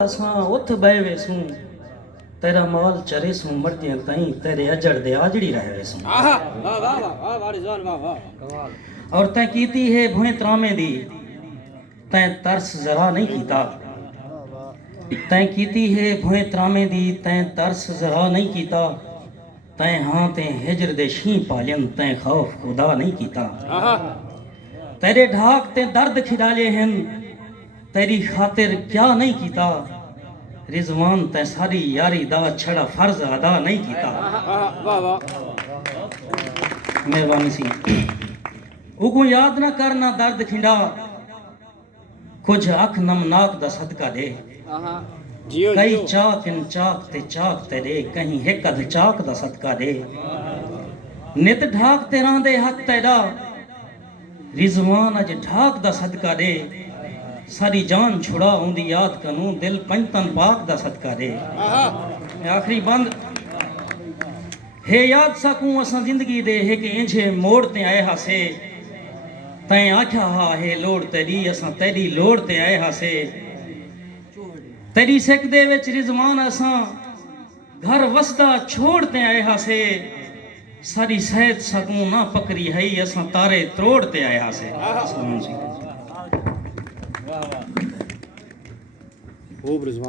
असां उथ बह वेसूं तेरा माल चरे सूं मर्दियां ताईं तेरे अजड़ दे आजड़ी रह वेसूं। और तैं कीती है भोए त्रामे दी तैं तरस जरा नहीं कीता। तैं कीती है भोए त्रामे दी तैं तरस जरा नहीं कीता। तैं हां तैं हिजर दे शीं पालियन तैं खौफ खुदा नहीं कीता। तेरे ढाक ते दर्द खिडाले हैं तेरी खातिर क्या नहीं कीता। रिजवान तै सारी यारी दा छड़ा फर्ज अदा नहीं कीता। मेहरबानी सी उको याद ना करना दर्द खिंडा कुछ अख नमनाक दा सदका दे। कई चाक इन चाक ते चाक ते दे कहीं हिक अध चाक दा सदका दे। नित ढाक ते रांदे हक तेरा रिजवान अज ढाक दा सदका दे। सारी जान छुड़ा उंदी याद कनू दिल पंजतन पाक दा सदका दे। आखिरी बंद हे याद सकूं असां जिंदगी दे एक इंझे मोड़ ते आए हासे। तैं आख्या हा हे लोड़ तेरी असां तेरी लोड़ ते आए हासे। तेरी सिक दे विच रिजवान असां घर वसदा छोड़ ते आए हासे। सारी सहत सकूं ना पकड़ी है असां तारे त्रोड़ ते आए हासे। खूब रिजवान।